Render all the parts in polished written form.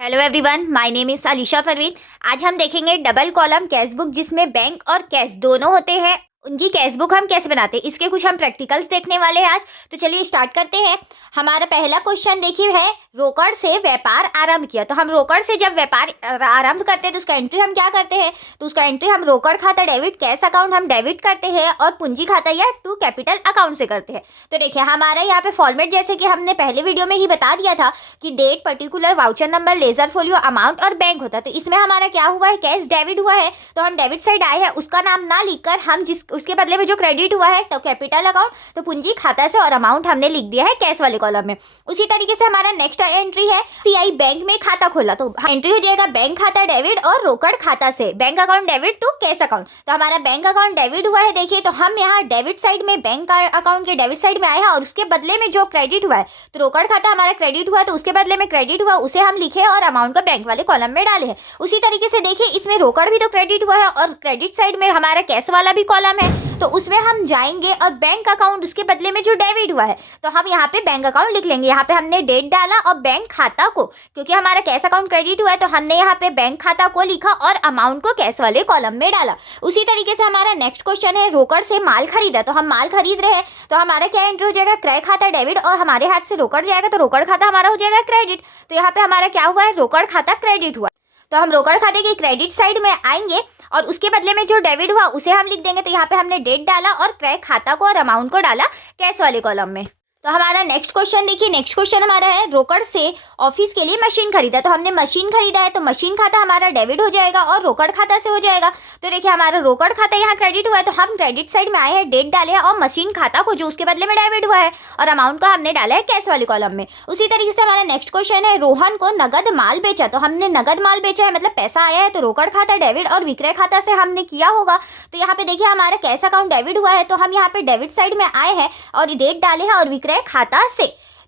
Hello everyone, my name is Alisha Parveen. आज हम देखेंगे डबल कॉलम कैश बुक जिसमें बैंक और कैश दोनों होते हैं। उनकी कैश बुक हम कैसे बनाते हैं, इसके कुछ हम प्रैक्टिकल्स देखने वाले हैं आज। तो चलिए स्टार्ट करते हैं। हमारा पहला क्वेश्चन देखिए है, रोकड़ से व्यापार आरंभ किया। तो हम रोकड़ से जब व्यापार आरंभ करते हैं तो उसका एंट्री हम क्या करते हैं, तो उसका एंट्री हम रोकड़ खाता डेबिट कैश अकाउंट हम डेबिट करते हैं और पूंजी खाता या टू कैपिटल अकाउंट से करते हैं। तो देखिए हमारा यहाँ पे फॉर्मेट जैसे कि हमने पहले वीडियो में ही बता दिया था कि date, particular, voucher number, ledger folio, amount और बैंक होता है। तो इसमें हमारा क्या हुआ है, कैश डेबिट हुआ है तो हम डेबिट साइड आए हैं, उसका नाम ना लिखकर हम उसके बदले में जो क्रेडिट हुआ है तो कैपिटल अकाउंट, तो पूंजी खाता से, और अमाउंट हमने लिख दिया है कैश वाले कॉलम में। उसी तरीके से हमारा नेक्स्ट एंट्री है, सीआई बैंक में खाता खोला। तो एंट्री हो जाएगा बैंक खाता डेबिट और रोकड़ खाता से, bank account debit to cash account. तो हमारा बैंक अकाउंट डेबिट हुआ है। देखिए तो हम यहाँ डेबिट साइड में बैंक अकाउंट के डेबिट साइड में आए हैं और उसके बदले में जो क्रेडिट हुआ है, तो रोकड़ खाता हमारा क्रेडिट हुआ है तो उसके बदले में क्रेडिट हुआ उसे हम लिखे और अमाउंट को बैंक वाले कॉलम में डाले हैं। उसी तरीके से देखिए इसमें रोकड़ भी तो क्रेडिट हुआ है और क्रेडिट साइड में हमारा कैश वाला भी कॉलम है, तो उसमें हम जाएंगे और बैंक अकाउंट उसके बदले में जो डेबिट हुआ है तो हम यहाँ पे बैंक अकाउंट लिख लेंगे। यहाँ पे हमने डेट डाला और बैंक खाता को, क्योंकि हमारा कैश अकाउंट क्रेडिट हुआ है तो हमने यहाँ पे बैंक खाता को लिखा और अमाउंट को कैश वाले कॉलम में डाला। उसी तरीके से हमारा नेक्स्ट क्वेश्चन है, रोकड़ से माल खरीदा। तो हम माल खरीद रहे हैं तो हमारा क्या एंट्री हो जाएगा, क्रय खाता डेबिट, और हमारे हाथ से रोकड़ जाएगा तो रोकड़ खाता हमारा हो जाएगा क्रेडिट। तो यहाँ पे हमारा क्या हुआ है, रोकड़ खाता क्रेडिट हुआ। तो हम रोकड़ खाते की क्रेडिट साइड में आएंगे और उसके बदले में जो डेबिट हुआ उसे हम लिख देंगे। तो यहाँ पे हमने डेट डाला और क्रय खाता को और अमाउंट को डाला कैश वाले कॉलम में। तो हमारा नेक्स्ट क्वेश्चन देखिए, नेक्स्ट क्वेश्चन हमारा है, रोकड़ से ऑफिस के लिए मशीन खरीदा। तो हमने मशीन खरीदा है तो मशीन खाता हमारा डेबिट हो जाएगा और रोकड़ खाता से हो जाएगा। तो देखिए हमारा रोकड़ खाता यहाँ क्रेडिट हुआ है तो हम क्रेडिट साइड में आए हैं, डेट डाले हैं और मशीन खाता को जो उसके बदले में डेबिट हुआ है और अमाउंट को हमने डाला है कैश वाले कॉलम में। उसी तरीके से हमारा नेक्स्ट क्वेश्चन है, रोहन को नगद माल बेचा। तो हमने नगद माल बेचा है मतलब पैसा आया है, तो रोकड़ खाता डेबिट और विक्रय खाता से हमने किया होगा। तो यहाँ पे देखिए हमारा कैश अकाउंट डेबिट हुआ है तो हम यहाँ पे डेबिट साइड में आए हैं और डेट डाले हैं और विक्रय खाता से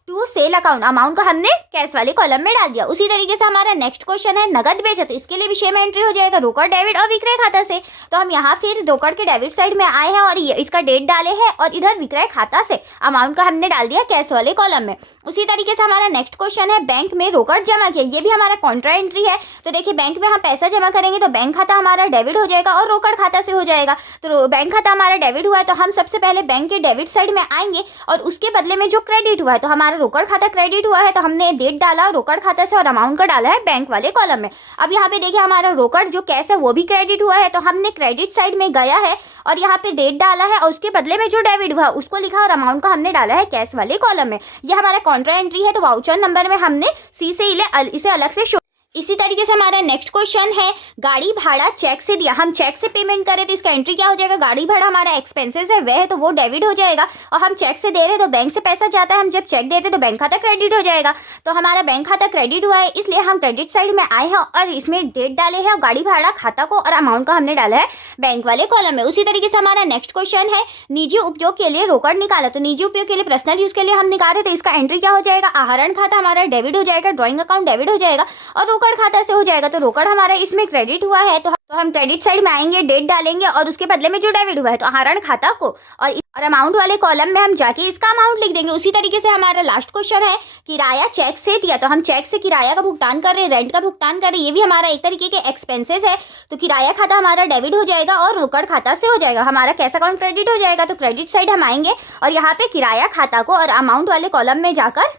टू सेल अकाउंट, अमाउंट को हमने कैश वाले कॉलम में डाल दिया। उसी तरीके से हमारा नेक्स्ट क्वेश्चन है, नगद बेचा। तो इसके लिए भी सेम एंट्री हो जाएगा, रोकड़ डेबिट और विक्रय खाता से। तो हम यहाँ फिर रोकड़ के डेबिट साइड में आए हैं और इसका डेट डाले हैं और इधर विक्रय खाता से अमाउंट का हमने डाल दिया कैश वाले कॉलम में। उसी तरीके से हमारा नेक्स्ट क्वेश्चन है, बैंक में रोकड़ जमा किया। ये भी हमारा कॉन्ट्रा एंट्री है। तो देखिए बैंक में हम पैसा जमा करेंगे तो बैंक खाता हमारा डेबिट हो जाएगा और रोकड़ खाता से हो जाएगा। तो बैंक खाता हमारा डेबिट हुआ है तो हम सबसे पहले बैंक के डेबिट साइड में आएंगे और उसके बदले में जो क्रेडिट हुआ है, तो हमारा रोकड़ खाता क्रेडिट हुआ है तो हमने डेट डाला रोकड़ खाता से और अमाउंट का डाला है बैंक वाले कॉलम में। अब यहाँ पे देखिए हमारा रोकड़ जो कैश है वो भी क्रेडिट हुआ है तो हमने क्रेडिट साइड में गया है और यहाँ पे डेट डाला है और उसके बदले में जो डेबिट हुआ उसको लिखा और अमाउंट का हमने डाला है कैश वाले कॉलम में। यह हमारा कॉन्ट्रा एंट्री है तो वाउचर नंबर में हमने सी से इसे अलग से। इसी तरीके से हमारा नेक्स्ट क्वेश्चन है, गाड़ी भाड़ा चेक से दिया। हम चेक से पेमेंट करें तो इसका एंट्री क्या हो जाएगा, गाड़ी भाड़ा हमारा एक्सपेंसेस है वह है तो वो डेबिट हो जाएगा और हम चेक से दे रहे हैं तो बैंक से पैसा जाता है, हम जब चेक देते हैं तो बैंक खाता क्रेडिट हो जाएगा। तो हमारा बैंक खाता क्रेडिट हुआ है इसलिए हम क्रेडिट साइड में आए हैं और इसमें डेट डाले हैं और गाड़ी भाड़ा खाता को और अमाउंट का हमने डाला है बैंक वाले कॉलम में। उसी तरीके से हमारा नेक्स्ट क्वेश्चन है, निजी उपयोग के लिए रोकड़ निकाला। तो निजी उपयोग के लिए, पर्सनल यूज के लिए हम निकाले तो इसका एंट्री क्या हो जाएगा, आहरण खाता हमारा डेबिट हो जाएगा, ड्रॉइंग अकाउंट डेबिट हो जाएगा और रोकड़ खाता से हो जाएगा। तो रोकड़ हमारा इसमें क्रेडिट हुआ है तो हम क्रेडिट साइड में आएंगे, डेट डालेंगे और उसके बदले में जो डेबिट हुआ है तो आहरण खाता को और अमाउंट वाले कॉलम में हम जाके इसका अमाउंट लिख देंगे। उसी तरीके से हमारा लास्ट क्वेश्चन है, किराया चेक से दिया। तो हम चेक से किराया का भुगतान कर रहे हैं, रेंट का भुगतान कर रहे हैं, ये भी हमारा एक तरीके के एक्सपेंसेस है। तो किराया खाता हमारा डेबिट हो जाएगा और रोकड़ खाता से हो जाएगा, हमारा कैश अकाउंट क्रेडिट हो जाएगा। तो क्रेडिट साइड हम आएंगे और यहाँ पे किराया खाता को और अमाउंट वाले कॉलम में जाकर,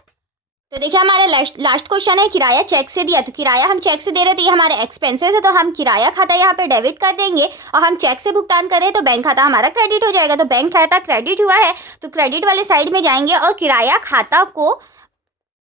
तो देखिए हमारे लास्ट क्वेश्चन है, किराया चेक से दिया। तो किराया हम चेक से दे रहे थे, ये हमारे एक्सपेंसेस है तो हम किराया खाता यहाँ पे डेबिट कर देंगे और हम चेक से भुगतान करें तो बैंक खाता हमारा क्रेडिट हो जाएगा। तो बैंक खाता क्रेडिट हुआ है तो क्रेडिट वाले साइड में जाएंगे और किराया खाता को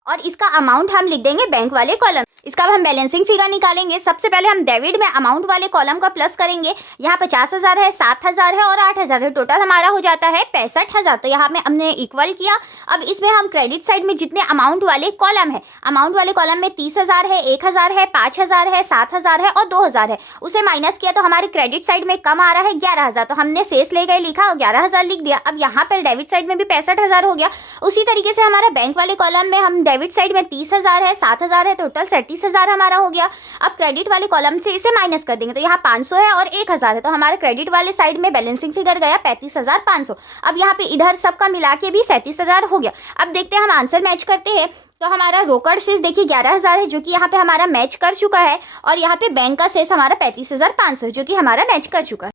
और इसका अमाउंट हम लिख देंगे बैंक वाले कॉलम। इसका अब हम बैलेंसिंग फिगर निकालेंगे। सबसे पहले हम डेबिट में अमाउंट वाले कॉलम का प्लस करेंगे। यहाँ 50,000 है, 7,000 है और 8,000 है, टोटल हमारा हो जाता है 65,000। तो यहाँ में हमने इक्वल किया। अब इसमें हम क्रेडिट साइड में जितने अमाउंट वाले कॉलम है, अमाउंट वाले कॉलम में 30,000 है, 1,000 है, 5,000 है, 7,000 है और 2,000 है, उसे माइनस किया तो हमारे क्रेडिट साइड में कम आ रहा है 11,000। तो हमने शेष ले गए, लिखा और 11,000 लिख दिया। अब यहाँ पर डेबिट साइड में भी 65,000 हो गया। उसी तरीके से हमारा बैंक वाले कॉलम में हम डेबिट साइड में 30,000 है, 7,000 है, टोटल 35,000 हमारा हो गया। अब क्रेडिट वाले कॉलम से इसे माइनस कर देंगे, तो यहाँ 500 है और 1,000 है, तो हमारे क्रेडिट वाले साइड में बैलेंसिंग फिगर गया 35,500। अब यहाँ पे इधर सबका मिला के भी 37,000 हो गया। अब देखते हैं हम आंसर मैच करते हैं। तो हमारा रोकड़ शेष देखिए 11,000 है, जो कि यहाँ पे हमारा मैच कर चुका है, और यहाँ पे बैंक का शेष हमारा 35,500 है, जो कि हमारा मैच कर चुका है।